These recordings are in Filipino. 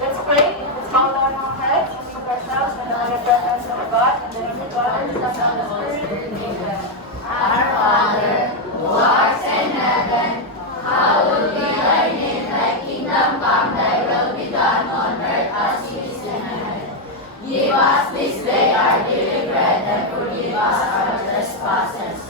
let's pray. Let's bow down our heads, lift ourselves in the presence of God, and then the Father, the Son, and the Spirit. Amen. Our Father, who art in heaven, hallowed be thy name. Thy kingdom come, thy will be done on earth as it is in heaven. Give us this day our daily bread, and forgive us our trespasses,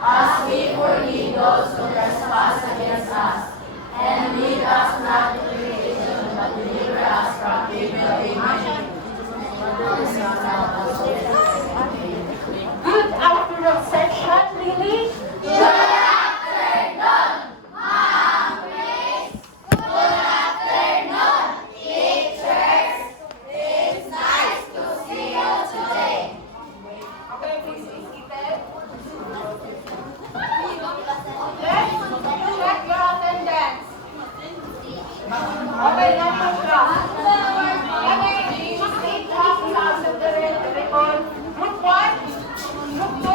as we forgive those who trespass against us. And lead us not into temptation, but deliver us from evil. Amen. Good afternoon, section, Lily. Good afternoon, Mom Grace. Good afternoon, teachers. It's nice to see you today. Okay, please be seated. Let's check your attendance. Okay, number class. Okay, just take half class of the record. Group 1, Group 2,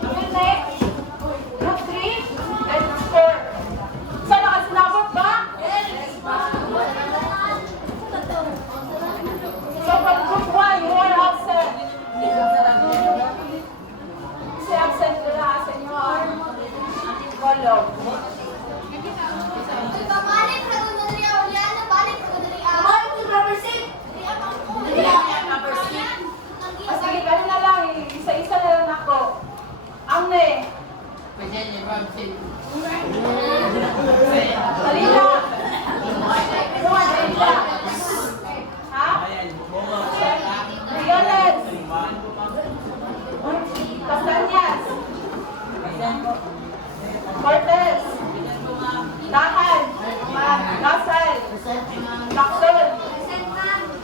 Group next, Group 3, and Group 4. So, nakasinabot ba? Yes, Mom. So, from Group 1, you are absent. Si absent ko na, senyor. Kolong. Balik ka doon dari Julian, balik ka doon dari Balik ka rubber seat. Basta gano'n na lang, isa-isa na lang ako. Amne. Dalila. Buwan, Dalila. Ha? Riones. Castañas. Cortez. Dahan. Lasal. Lacson.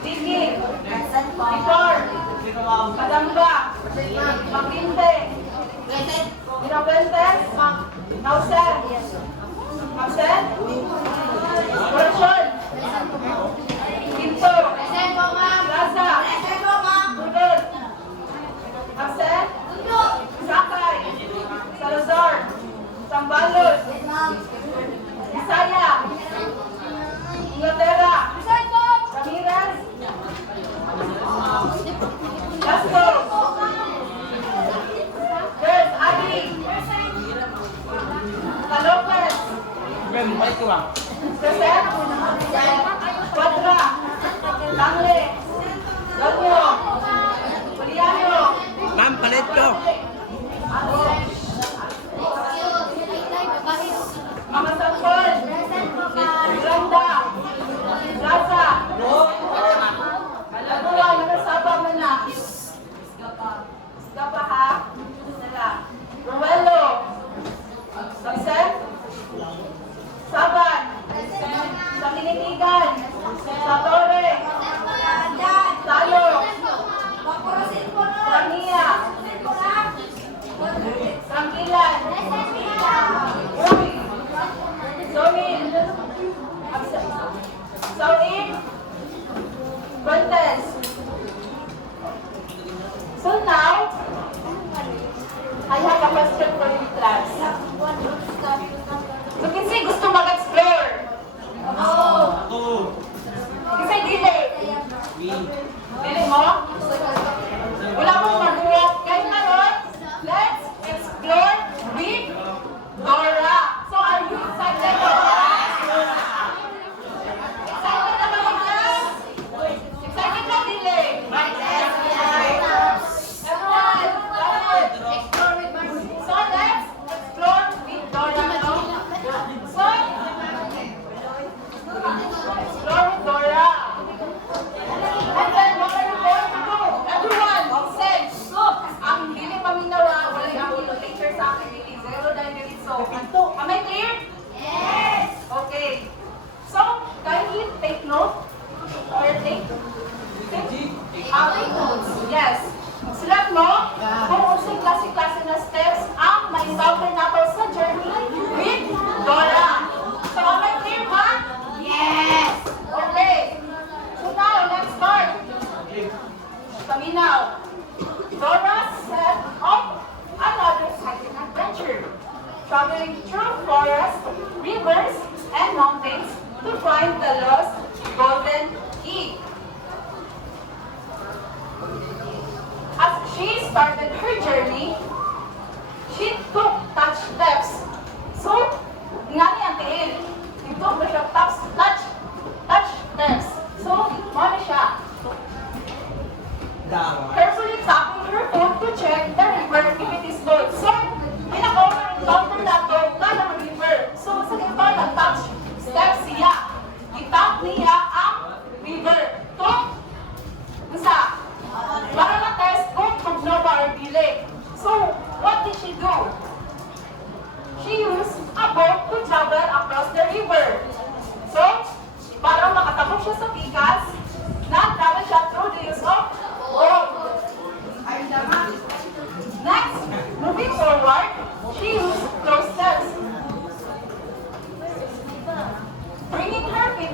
Vicky. Victor. Padamba. Magbinte. Inobentes. Nausen. Nausen. Corazon. Quinto. Plaza. Budol. Absent. Sakay. Salazar. Sambalot. Bisaya. Inglaterra. Ramirez. Lasco. Girls, Adi. Calopez.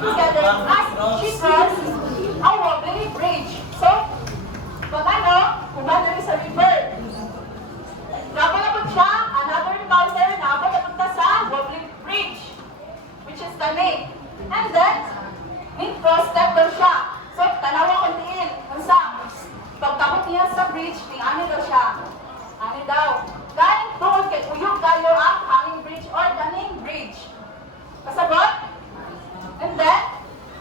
together as she crossed a wobbly bridge. So, pag ano, kumanda rin sa river. Napalapot siya, another encounter, napapunta sa wobbly bridge, which is the lake. And then, cross-step daw siya. So, tanawa ko diin. Unsa? Pagkabot niya sa bridge, ani daw siya. Ani daw. Dahil tungod kay uyog kayo ang hanging bridge or daning bridge. Kasabot? And then,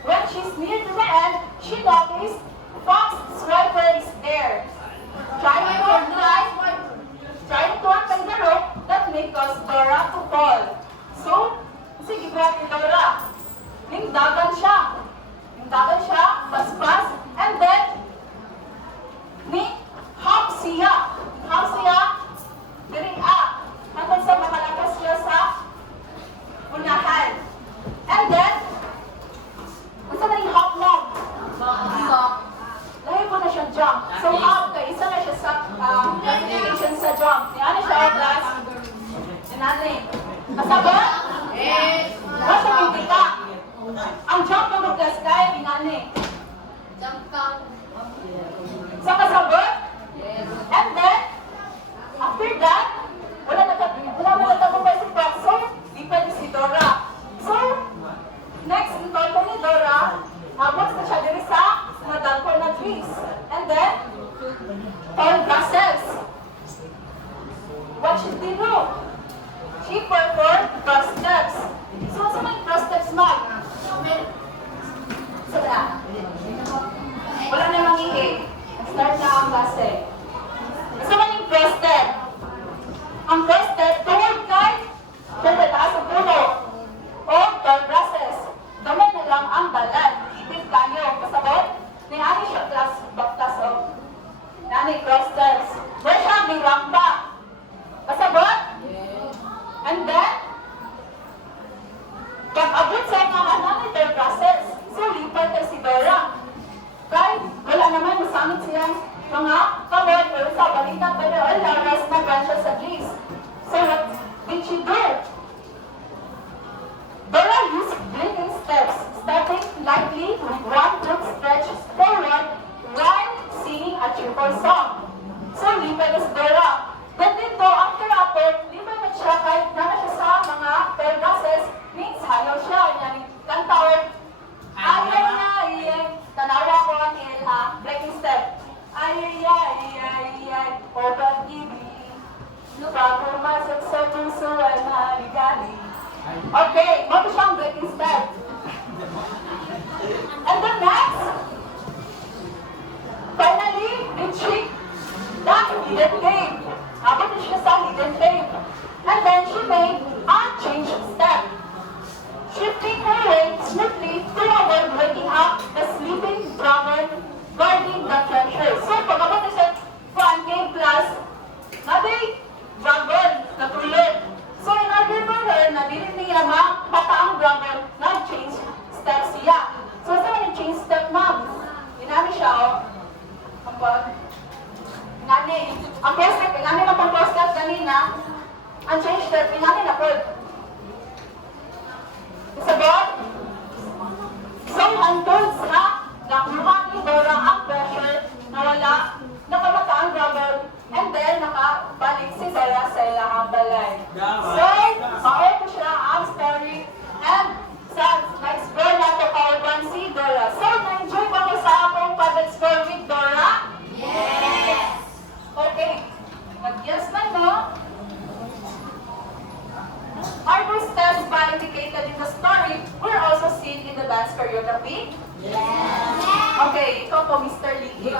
when she's near to the end, she noticed Fox Swiper is there. Trying to untie the rope that may cause Dora to fall. So, sige ba ni Dora? Ningdagan siya, paspas, and then, hop siya, diri hanggang sa makalakas siya sa unahan. And then, isa na yung hop mo. Lahi po na siya jump. So, hop kay isa na siya sa classification sa jump. Yan na siya, class. Nanay. Kasabot? Yes. Basta may kita. Ang jump ng class kaya inani. Jump count. Sa kasabot? Yes. And then, after that, wala nagtagumpay si Fox. So, di pwede si Dora. So, next encounter ni Dora, habang na siya diri sa nadalko na trees. And then, tall grasses. What should they do? She performed cross steps. So, sa mga cross steps, Mark? So, wala na mangihi. Start na ang klase. So, mga cross step. Ang cross step, tungod kay syempre taas ang puno o tall grasses. Gamay na lang ang dalan. Itip kanyo. Kasabot? Ni-ani siya class, baktas o ni-ani cross steps. Where siya may rampa. Kasabot? And then, pag-abot sa mga nanitor process, so lipat na si Dora. Kahit wala naman masamit siyang mga kamot pero sa balitan pero alaras na branches sa trees. So what did she do? Dora used blinking steps, stepping lightly with one foot stretched forward while singing a cheerful song. So lipat na si Dora. But dito, after lipat na siya kahit na siya sa mga process means hayaw siya. Yan, kantawin. Ay, tanawa ko ang ilha. Breaking step. Ay, o pag-ibig. Papumasok sa puso ay maligali. Okay, mo siyang breaking step. And then next, finally, reaching the hidden cave. Abot na siya sa hidden cave. And then she made a change step, shifting her way smoothly to avoid waking up the sleeping dragon guarding the treasure. So, pag-abot na siya from cave class, naday dragon natulog. So, in order for her, nabilin niya mapata ang dragon, nag-change step siya. So, sa mga change step, ma'am, inami siya, ang ang prostate, inami na pang prostate kanina, ang change step, inami na po. Sabot? So, hantod sa nakuha ni Dora ang pressure na wala, nakamata ang dragon, and then nakabalik si Dora sa ilahang balay. So, maoy ko siya ang story, and sa na-explore nato kauban si Dora. So, na-enjoy ba ko sa akong pag-explore with Dora? Yes! Okay. Mag-yes man, no? Are those steps ba indicated in the story were also seen in the dance choreography? Yes! Okay, ikaw po, Mr. Lee.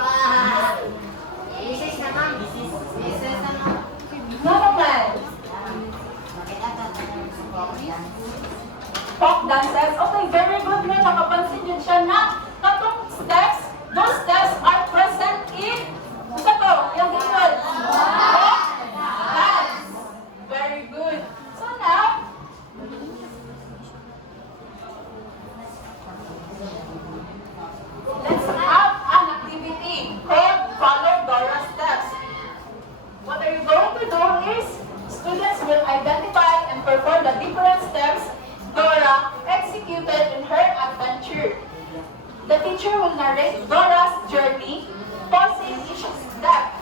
Mrs. naman. Mrs. naman. No naman. Folk dances. Okay, very good na. Nakapansin din siya na katong steps, those steps are present in ito to, yung gano'n. Folk dance. Very good. So now, let's have an activity called Follow Dora's Steps. What are you going to do is, students will identify and perform the different steps Dora executed in teacher will narrate Dora's journey, pausing each step.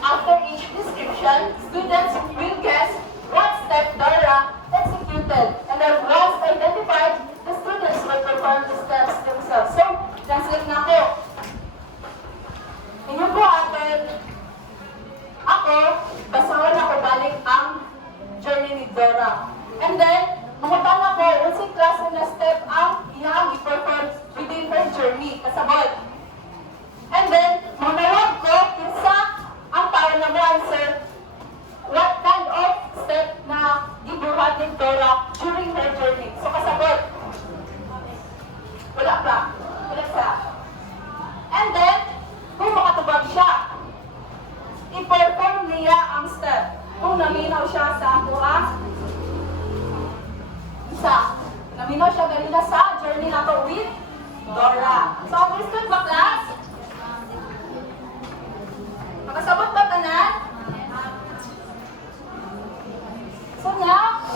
After each description, students will guess what step Dora executed, and then once identified, the students will perform the steps themselves. So, translate na ako. Inyong buhatin, ako, basahan ako balik ang journey ni Dora. And then, mangutan ako, unsa klase na step ang iyang i-perform within her journey, kasabot. And then, mamawag ko, kinsa ang para na mo answer what kind of step na gibuhat ni Dora during her journey. So, kasabot. Wala pa. Wala sa. And then, kung makatubag siya, i-perform niya ang step. Kung naminaw siya sa kuha, naminaw siya ganina sa journey na to with Dora. So, understood ba, class? Makasabot ba tanan? So now,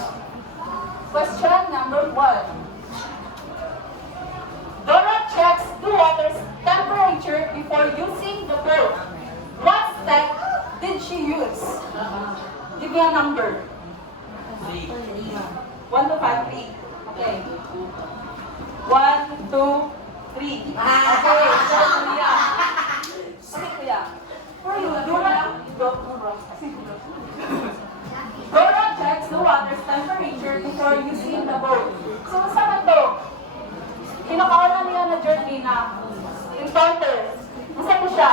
question number 1. Dora checks the water's temperature before using the boat. What step did she use? Give me a number. 1 to 5, 3. Okay. 1, 2, 3. Okay, so kuya. Okay, kuya. Dora checks the water's temperature before using the boat. So, saan to? Kinakauna niya na journey na encounter. Saan ko siya?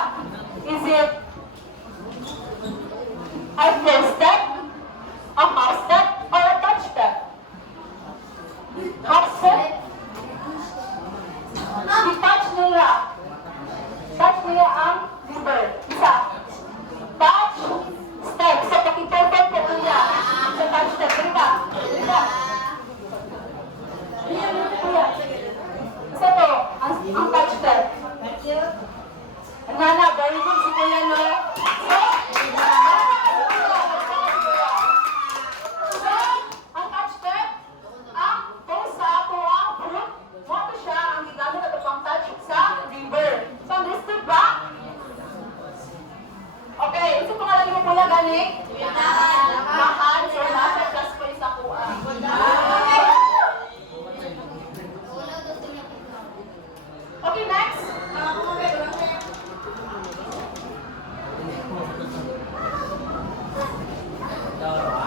Is it a full step, a half step, or a touch step? Half step? I-touch nila. Touch nila ang river. Isa. Touch step. So, pakipopop ko kuya. Sa touch step. Dali ka. Dali ka. Kuya. Isa to. Ang touch step. Nana, very good si kuya, no? So, ang touch step, kung sa ako ang fruit, mo siya ang gigamit at pang touch sa river. So, understood ba? Okay, ito pangalan mo pula gani? Mahan. So, nasa class ko isa kuha. Okay, next.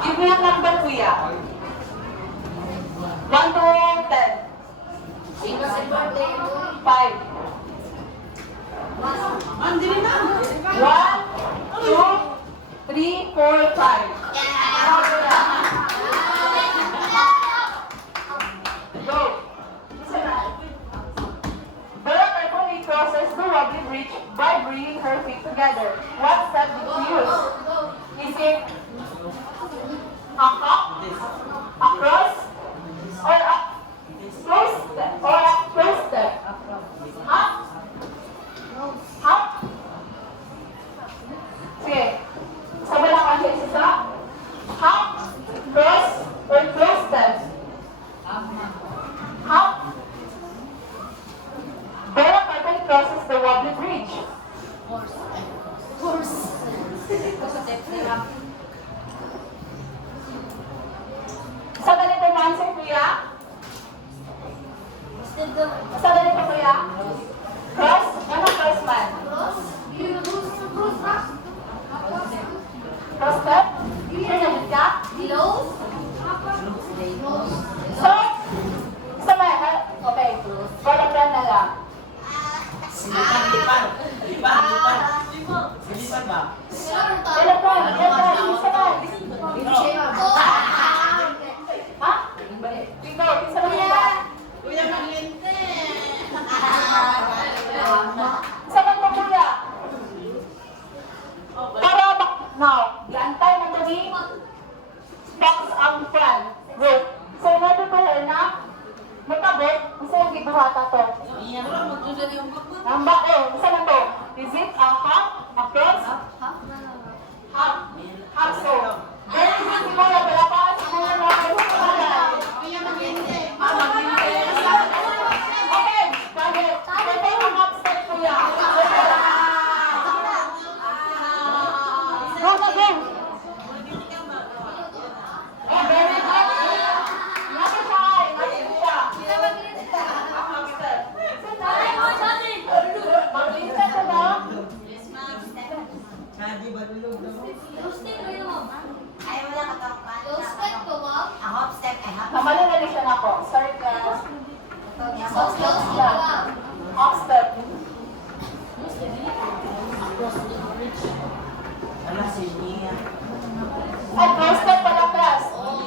Give me a number, kuya. 1 to 10. 5. 1, 2, 3, 4, 5. Go. Dora carefully crosses the wobbly bridge by bringing her feet together. What step did she use? Is it a hop, a cross, or a close step, or a close step? Hop? Hop? Sige. Sabi lang ang isa. Hop, cross, or close step? Hop? Dora carefully crosses the wobbly bridge. Sa ganito mo answer, kuya? Sa ganito, kuya? Cross? Anong cross man? Cross step? Pinagod ka? So, isa ba? Okay. Walang plan na lang. Lipan ba? Ilan ba? Isa ba? Ha? Ikaw, isa ba ba? Kuya Maglente. Isa ba ito, kuya? Para now, iantay na ito ni box ang plan. Root. So, in order to learn na matabot, isa yung gibuhata to. Namba ko, isa na to. Is it a hop, a cross? Hop. Hop. So, very easy siguro, wala pa siguro na kayo sa pangalan. Kuya Maglente. Okay, target. Half step. Ay, close step pala, class.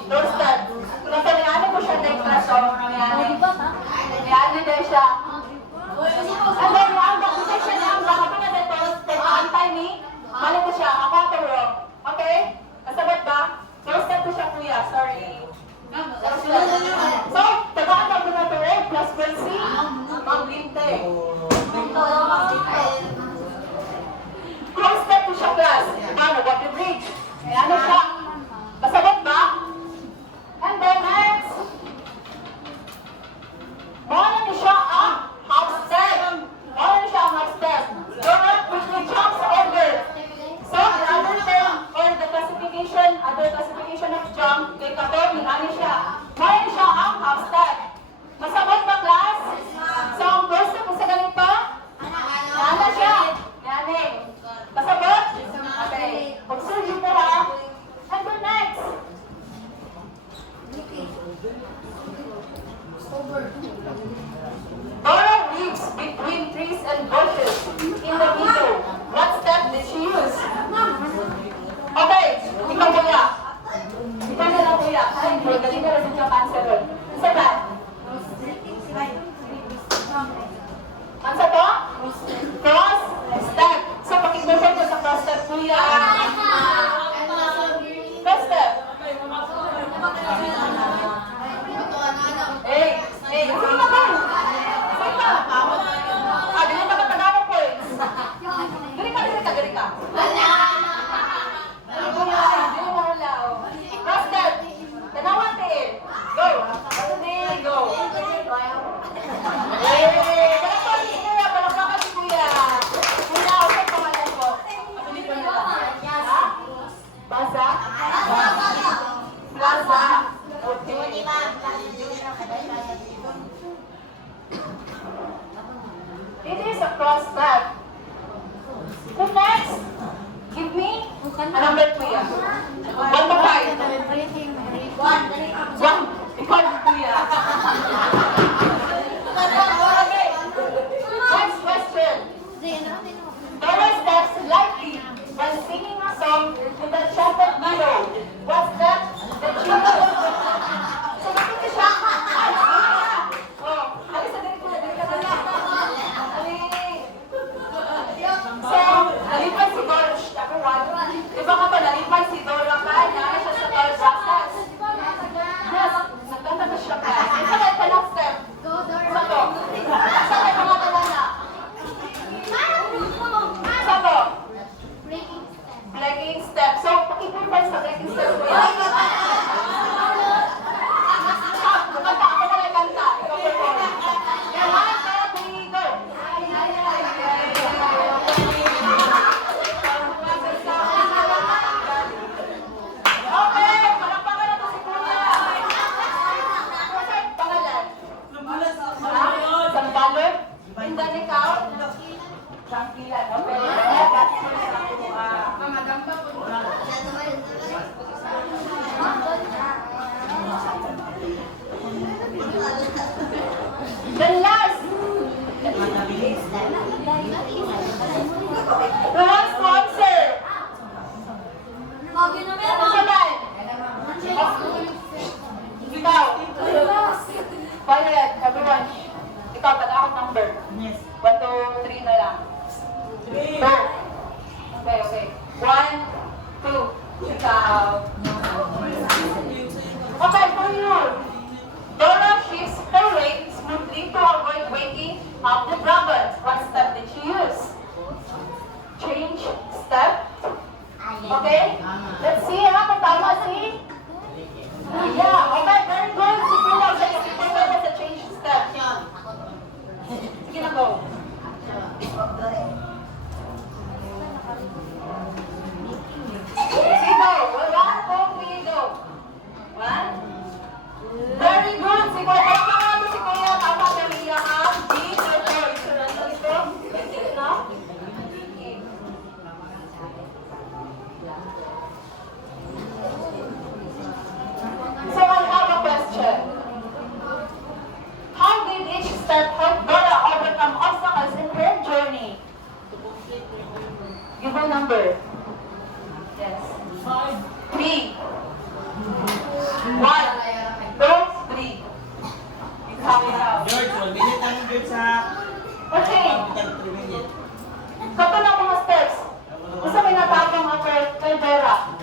Close step. Natalihano ko siya na yung class, o. Nangyari din siya. And then, yung documentation niya, ang baka pa na dito, antay ni, mali ko siya, makaturo. Okay? Kasabat ba? Close step ko siya, kuya. Sorry. So, tagaan ang pinaturo, plus 20, mag-linte. Close step ko siya, class. Ano, what the bridge? Kaya ano siya? Kasabat ba? And then next, Mawala ni siya ang half step. Mawala ni siya ang half step. Your quickly jumps over. So, the other term or the classification, other classification of jump, kay Kator, minani siya. Mawala ni siya ang half step. Masabot ba, class? So, ang first step, sa ganito, yana siya. Yani. Masabot? Okay. Observe yun po ha. And then next. Dora lives between trees and bushes in the meadow. What step did she use? Okay, ikaw kuya. Ikaw na lang kuya. Ay, galing na rin yung answer ron. Isa ba? Ansa to? Cross step. So, pakibusay ko sa cross step kuya. Cross step. Eh, ano na ba? Say pa. Dili ka matagawa points. Dili ka. Wala. Dili mo wala. Cross step. Tanawa tiin. Go. Go. Balak si kuya. Kuya, okay pangalan ko. Basa? Plaza. Okay. It is a cross step. So next, give me a number kuya. 1 to 5. 1. Ikaw kuya. Okay. Next question. Dora steps lightly when singing a song in the sheltered meadow. What's that? The children. So, bakit siya? Oh, alis sa dito na dito na. So, nalipay si Dora. Everyone. Diba ka pa, nalipay si Dora ka. Nalipay siya sa Dora Jackson. Yes, nagkanta na siya ka. Isa na ito next step. Isa to. Isa na ito mga talana. Isa to. Breaking step. So, pakipulpan sa breaking step ko yan. Kanta, ako na lang kanta. Ikaw po po. Yan, 1, 2, 3, go. Okay, palakpakan na to si Kuya. Kasi pangalan? Sambalot? Pindan ikaw? Sangkilan. Okay. The last. The last sponsor. Pangalan? Ikaw. Quiet, everyone. Ikaw, taga-out number. 1, 2, 3 na lang. Go. Okay. 1, 2. Ikaw. Okay, for you. Dora shifts her weight smoothly to avoid waking up the dragon. What step did she use? Change step. Okay? Let's see kung tama si... Yeah, okay, very good. Si Kuya, si Kuya sa change step. Sige na, go. Sige, go. 1, 2, 3, go. 1. Very good. Si Kuya, tama si Kuya. Tama si Kuya, ha? Be the choice.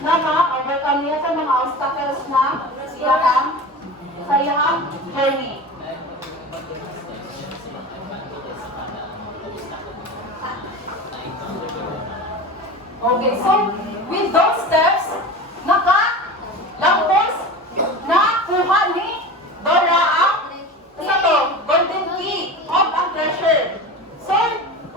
nama overcome niya sa mga obstacles na sa iyang journey. Okay, so with those steps, nakalampos na kuha ni Dora ang golden key of ang treasure. So,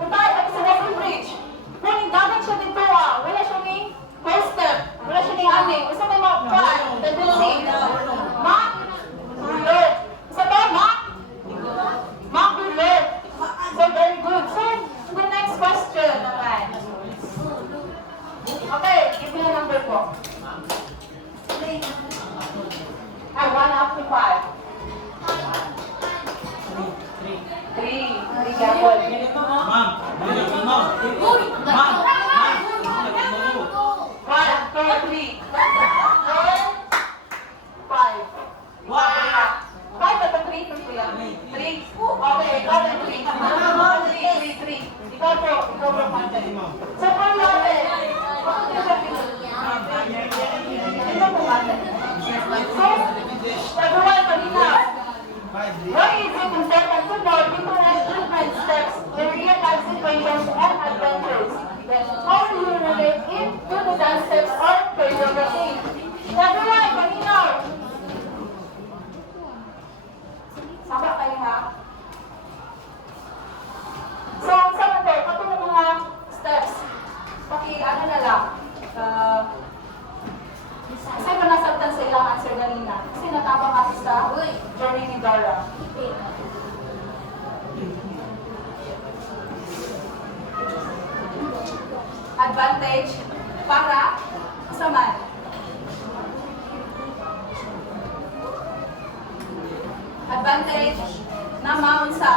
kung tayo ako sa Western Bridge, kung gamit siya dito, wala siya ni first step, wala siya ni aning, gusto may ma-find, tendency, ma-hulog. Sa to, ma-hulog. So, very good. So, the next question naman. Okay, give me a number po. 1 up to 5. 3. Example. Ma'am, ma'am. 1, 2, 3. 4, 5. 5 at 3, 3. Okay, ikaw na 3. 3. Ikaw po, content. So, for natin, ito po content. So, everyone, kanina, why is it important to know different treatment steps in real-life situations and adventures? How do you relate it to the dance steps or choreography? Everyone, kanina! Saba kayo ha? So, saan ito? Ito ng mga steps. Ano na lang. Kasi manasabtan sa ilang answer kanina. Kasi natabang kasi sa journey ni Dora. Advantage para sa man. Advantage na maunsa.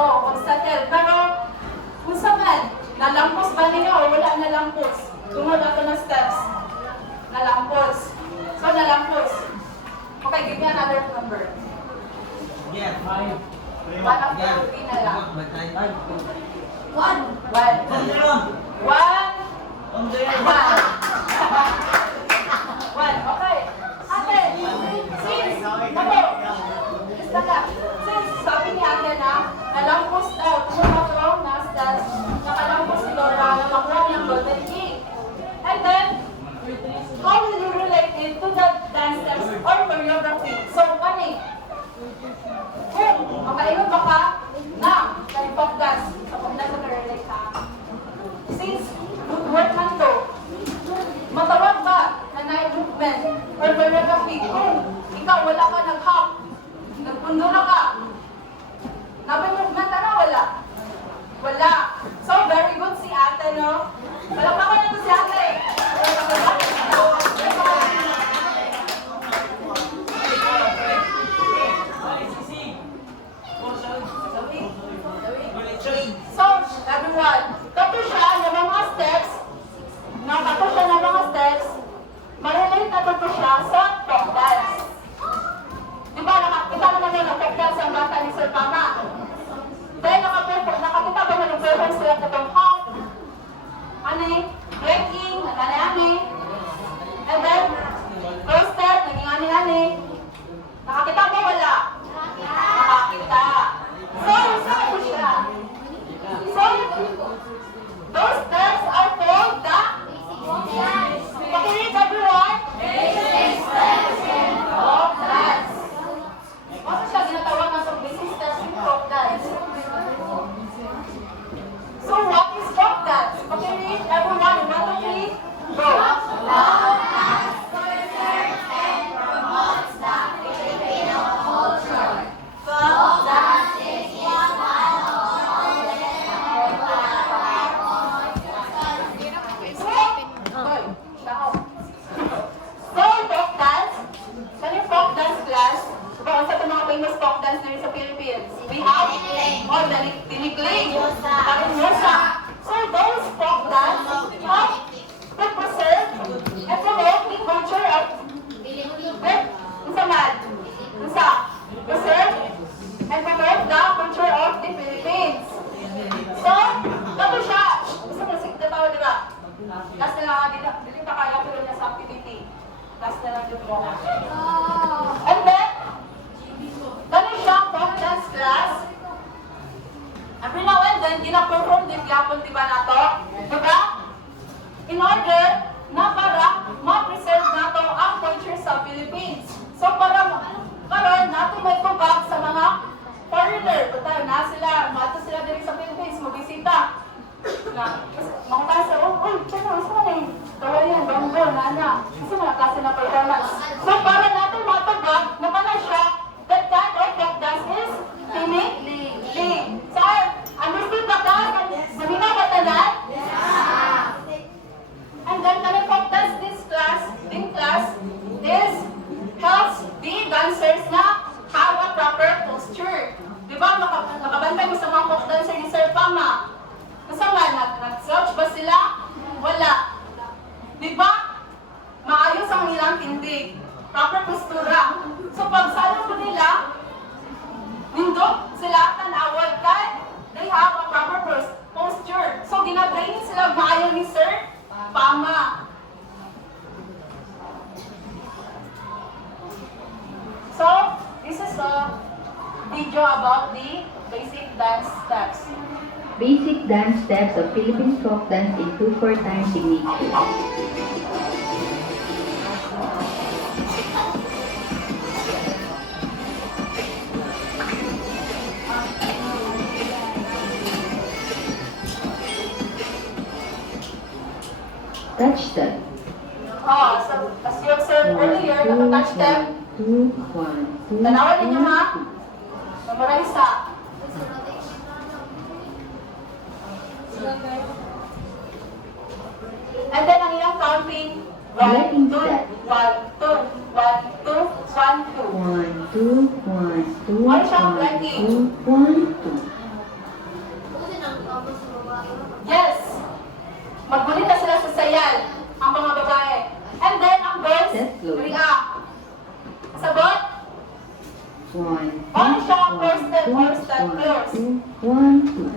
Obstacle. Pero kung sa man, nalampos ba ninyo o wala nalampos? Tunod ako ng steps. Nalampos. So, nalampos. Okay, give me another number. Yeah. 1 up to 3 na lang. 1. 1. Okay. Ate, since, since sabi ni ate na, nalampos daw, tumatawag na steps, nakalampos si Dora na makuha niyang golden key. And then, how will you relate it to the dance steps or choreography? So, kung makainom ba ka na talipagdas sa pagdasa na relate ka, since good work man to, matawag ba na night movement or choreography kung ikaw wala ka nag-hop, nagpundura ka, nabay movement na wala? Wala. So, very good si ate, no? Palakpakan na to si ate. So, everyone, kapag siya ng mga steps, marilate na ito siya sa folk dance. Diba, nakakita naman yun ang folk dance ang bata ni Sir Pama. Then, nakakita ba ng performance sila na itong hop, breaking, nagani-ani, and then, first step, naging ani-ani. Nakakita ba wala? Nakakita. So, saan siya? So, those steps are called the pakinig everyone. Basic steps in folk dance. Ano siya ginatawag ng basic steps in folk dance? So, what is folk dance? Pakinig everyone. 1, 2, 3, go. Folk dance preserves and promotes the Filipino culture. Folk dance is one of So, folk dance, sa folk dance class, kung sa mga famous folk dance na rin sa Philippines, we have Dinikling, Karinyosa. So, those folk dance help to preserve and promote the culture of preserve and promote the culture of the Philippines. So, And then, ganun siya, folk dance class. Every now and then, gina-perform din yapon, di ba nato? Diba? In order na para ma-preserve nato ang culture sa Philippines. So, para karon nato may tubag sa mga foreigner. Tayo na sila, mato sila din sa Philippines, magbisita. Na, mga klase, saan na yung tawal yan, banggo, nana. Kasi mga klase na performance. So, para nato matubag, na pala siya, that kind of folk dance is Tinig. Sir, understood ba ka? Mamina ba tanan? And then, kami folk dance this class, is helps the dancers na have a proper posture. Di ba, makabantay mo sa mga folk dancer ni Sir Pama. Kasama, nag-slouch ba sila? Wala. Di ba? Maayos ang ilang tindig. Proper postura. So, pag salong po nila, nindot sila tanawal kay they have a proper posture. So, ginatraining sila maayo ni Sir Pama. So, this is a video about the basic dance steps. Basic dance steps of Philippine folk dance in 2/4 time signature. Touch step. So as you observed earlier, naka-touch step. 2, 1, 2. Tanawan ninyo ha. Memorize ha. And then ang iyong counting. 1, 2, 1, 2, 1, 2, 1, 2. 1, 2, 1, 2, One shot 1, blending. 2, 1, 2. Yes. Magbulit na sila sa sayal, ang mga babae. And then ang girls, That's slow. react. Sabot? 1, One shot, 2, first step, 1, first step, 2, close. 1, 2.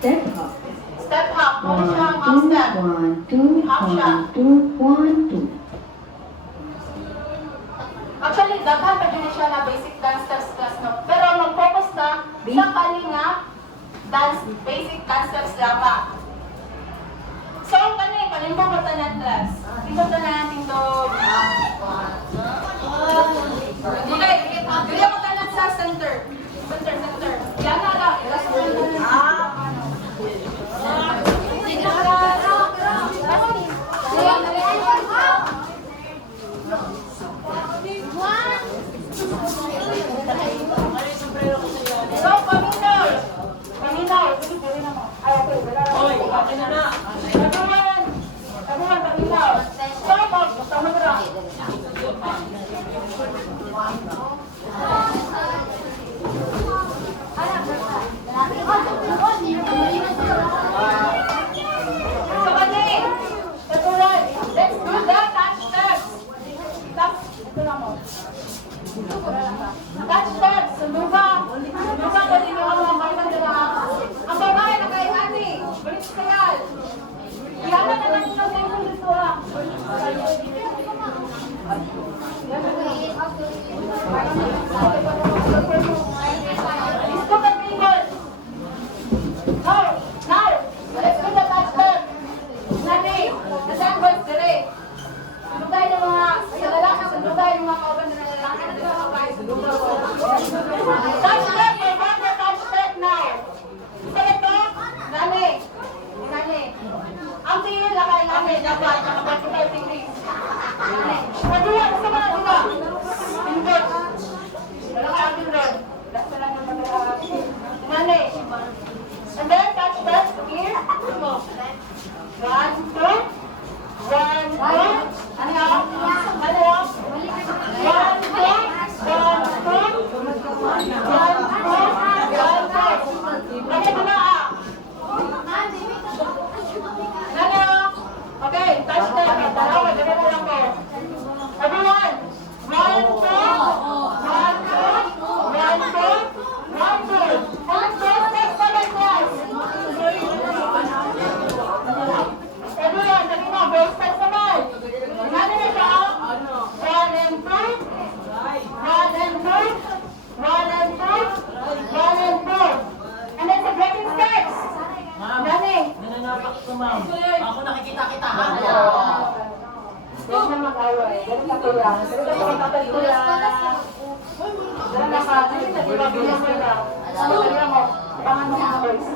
Step hop. Step hop. One 1, shot, half 2, step. 1, 2, Half shot. 1, 2, 1, 2. Actually, daghan pa din siya na basic dance steps class, no? Pero mag-focus na sa kalinga dance, basic dance steps lamang. So, kanimo ba tanan class? Dito tanan natin to. Okay, dili mo tanan sa center. Center. Yan na lang. Last one tanan. So, paminaw. Ay, okay. Oy, akin na na. Kamuhan, paminaw. So, tama ko lang. So, again, katuloy. Let's do the touch steps. Ito lang mo. Touch steps. Sunduga ko din yung mga magandala. Ang babae na kay ate. Balik sa yan. Iyalan na lang yung tempo dito ha. Listo ka, Pringles. Now, let's do the touch step. Nani, nasanggots dire. Sundugay ng mga sa lalaki, sundugay ng mga kauban na lalaki na mga babae, sundugay. Touch step, my brother, touch step now. Isa ito, Nani. Ang tiyo lakay Nani, dapat naka 45 degrees. Nani. Padua, sa mga dito. Pindot. Lalaki ang pindot. Last na lang yung mag-aaral. Nani. And then, ma'am. Ako nakikita-kitahan. Huwag na mag-away. Ganun ka kuya. Ganun ka kapatid kuya. Ganun na ka. Ganun na diba kuya kuya. Kuya mo. Pangan mo mga boys.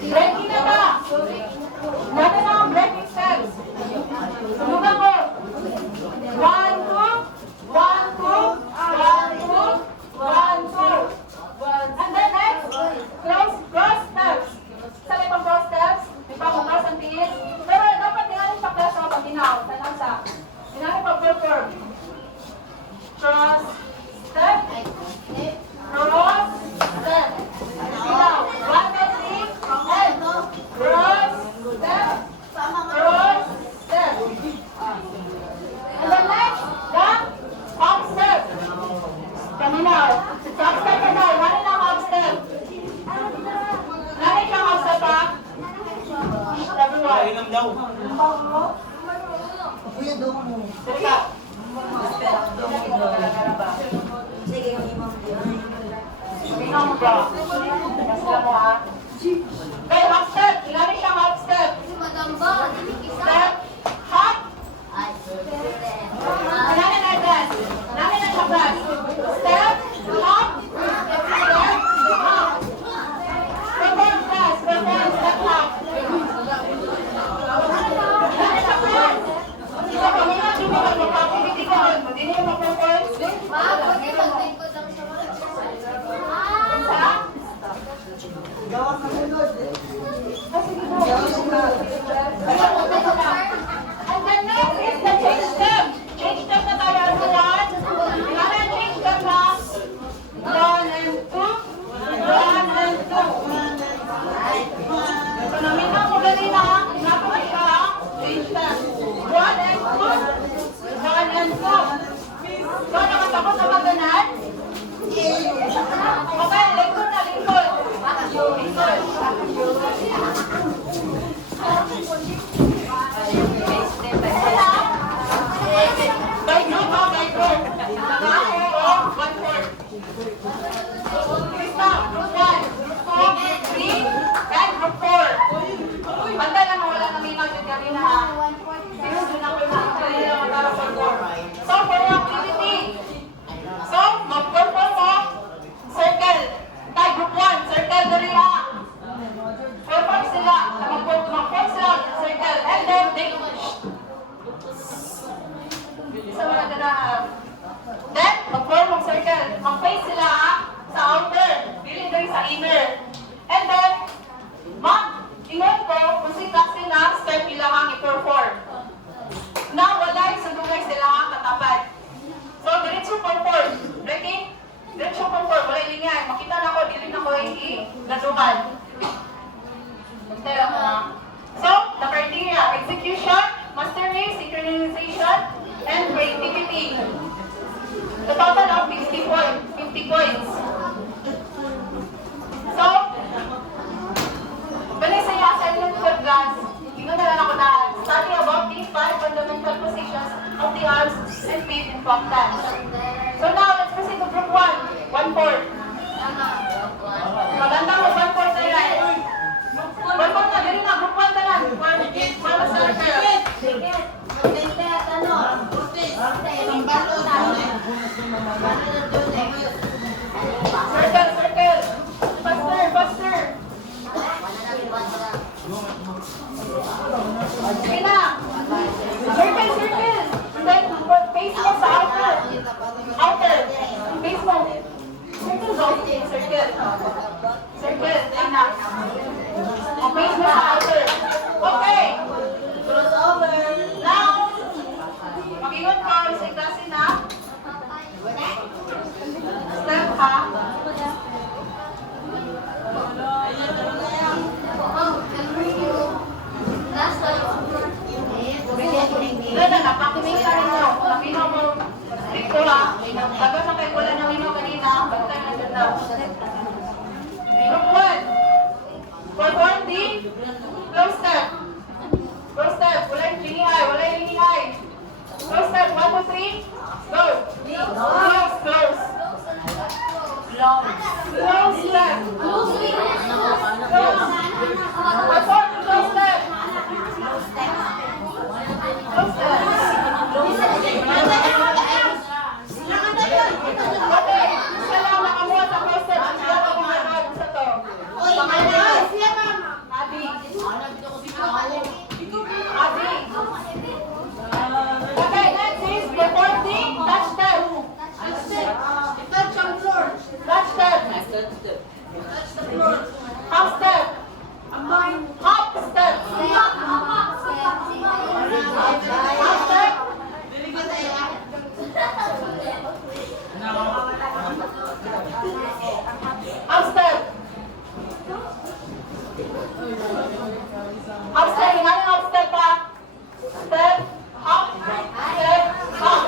Breaking na ba? Natin na ang breaking steps. Sunugan ko. 1, 2. 1, 2. 1, 2. 1, 2. And then next, cross steps. Sa ipang cross steps, may pang-cross ang tiis. Pero dapat tinanin pa klaso pag tinaw. Tanaw sa. Tinanin pag-perform. Cross step. Cross step. Tinaw. 1, 2, 3. And cross step. Cross step. And then next, the hop step. Paminaw. Hop step ka daw. Nanin ang hop step. Nanin ang hop step ha? Everyone. Pahinam daw. Kuya, doon mo. Sige ka. Sige, yung imam yun. Paminaw mo bro. Basta mo ha. Okay, hop step. Nanin siyang hop step. Step. Hop. Nanin ang dance. Nanin ang dance. Step. Hop. Step. Hop. Perform class. Perform step hop. Nanin ang dance. Isa pa mo na tumawag mo pa. Activity ko. Hindi niyo ma-perform. And then next is the change step. Change step na tayo everyone. Kailangan change step na 1 and 2. 1 and 2. So naminaw mo ganina. Napakay ka. Change step. 1 and 2. 1 and 2. So nakatapos na maganan? Okay, lingkod na lingkod. Lingkod. By group ha, by group. Group of 1/4. Krista, group 1, group 2, group 3, and group 4. Banda lang wala na minaw dyan kanina ha. Sinunod na ko yung mga kanina magkala for 4. So, for your activity. So, mag-perform mo. Circle. Tayo, group 1, circle dali ha. Perform sila. Mag-perform sila. Circle. And then, they sa mga ganahan. Then, mag-form ng circle. Mag-face sila ha, sa outer. Dili din sa inner. And then, ingon ko kung si kasi na step ilang i-perform. Now, wala yung sundugay sila ang katapat. So, diretso perform. Breaking? Diretso perform. Wala yung lingay. Makita na ko, dili na ko i-nadukan. Tara mo na. So, the criteria, execution, mastery, synchronization, and creativity. The total of 50 points. So, balik sa iyo assignment for class, tingnan na lang ako na study about the 5 fundamental positions of the arms and feet in frog dance. So now, let's proceed to group 1, 1/4. Maganda mo, 1/4 na yan. 1/4 na, dali na, group 1 na lang. 1 circle. Circle. Faster. Sige na. Circle. And then, face mo sa outer. Face mo. Circle daw. Circle. Tina. Ang face mo sa outer. Okay. Now, mag-ingon ko sa klase na. Step ha. Napakiming ka rin mo. Naminaw mo. Dito ha. Bago sa kayo wala na minaw kanina. Bantay na dyan daw. Group 1. Perform the close step. Close step. Wala yung lingihai. Close step. 1, 2, 3. Go. Close. Long. Hop step. Hop step. Hop step. Hop step. Hop step. Gimana hop step pa? Step. Hop. Step. Hop.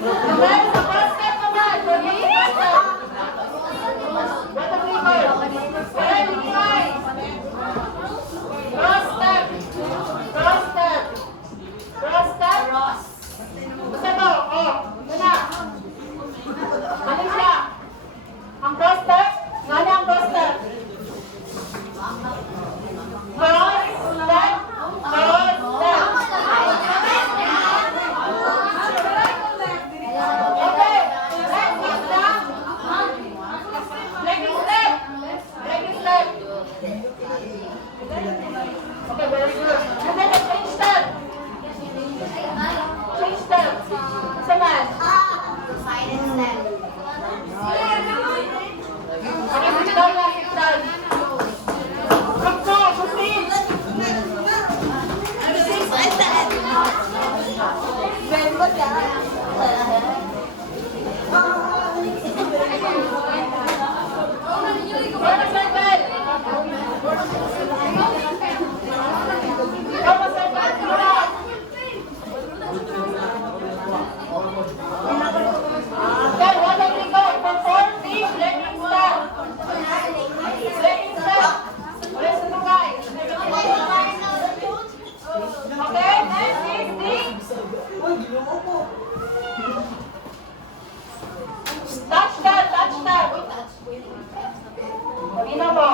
Naman, sa first step naman. First step. What a people. Very nice. Cross step. Cross step. Cross step. Basta to. Oh, ito na. Ano siya? Ang cross step? Ano ang cross step? Cross step. Cross step. Okay. Next is the legging step. Legging step. Okay, very good. And then the change step. Change step. Saman. Okay, sit down na, sit down. Look go, proceed. Turn a circle. Turn a circle. Okay, 1, 2, 3, go. Perform the legging step. Legging step. Listen to guys. Okay, next is the touch step, touch step. Pagina mo.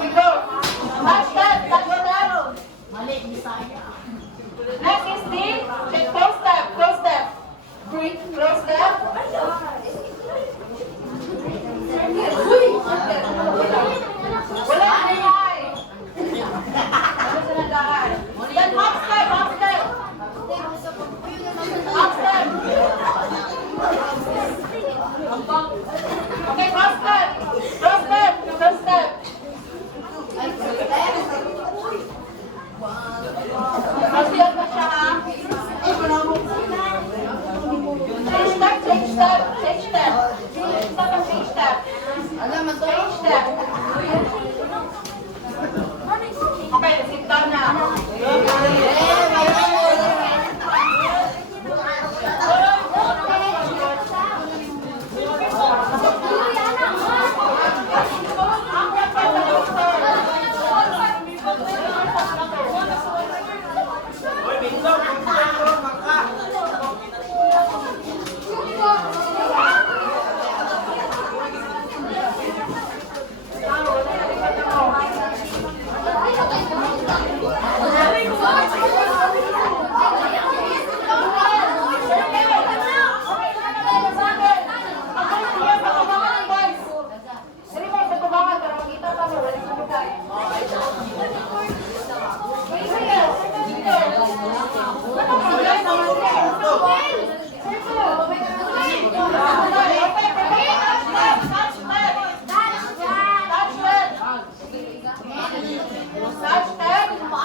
You go. Touch step, touch step. Mali, Bisaya. Next is the close step, close step. Close step. Wala na yan. Ano sa nagdaan? Then hop step, hop step. Hop step. Okay, cross step. Cross step, cross step. Cross step na siya ha. Change step, change step, change step. Stop ang change step. Change step. Okay, sit down na. Touch step.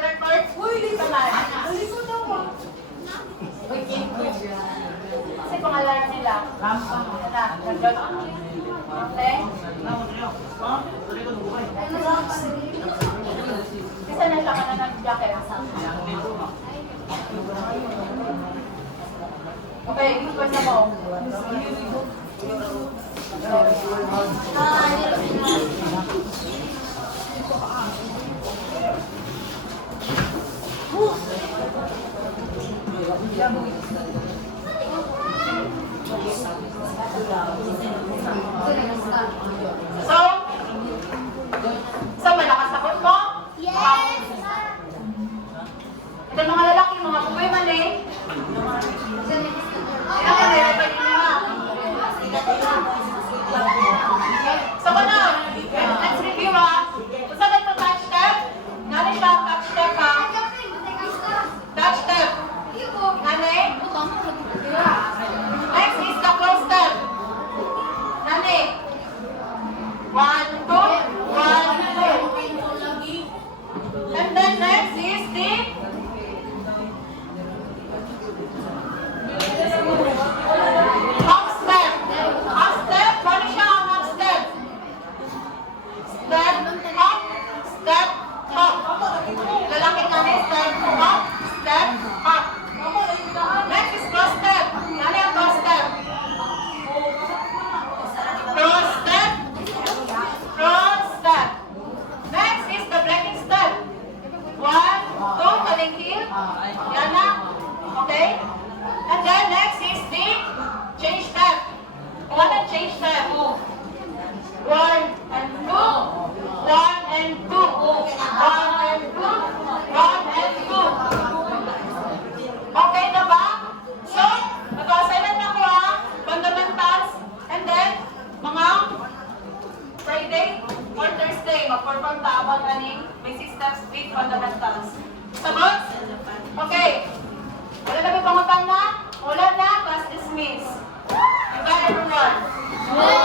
record. Uy, dito na. Dito daw mo. Kasi pangalan nila. Rampang. Ano na? Nandun. Okay? Kasi nila ka na ng jacket. Okay, question mo. So malakas sagot mo? Yes! Ito mga lalaki, mga kuboy mali. Ako na, pwede nila. So ano? Let's review Kung saan ito touch step? Nani siya touch step Touch step. Nani? Next is the close step. Nani? 1, 2, 1, 2. And then next is the hop step. Hop step, paano siya ang hop step? Step, hop, step, hop. Lalaki na rin, step, hop, step, hop. Next is cross step. Nani ang cross step? Cross step, cross step. Next is the breaking step. 1, 2, palengke. Yan na. Okay? And then next is the change step. One and change step. 1 and 2. 1 and 2. 1 and 2. 1 and 2. Okay na ba? So, nag-assignment na ko fundamentals. And then, mga Friday or Thursday, mag-perform tabang aning basic steps with fundamentals. Sagot? Okay. Wala na ba pangutan na? Wala na, class dismiss. You got everyone?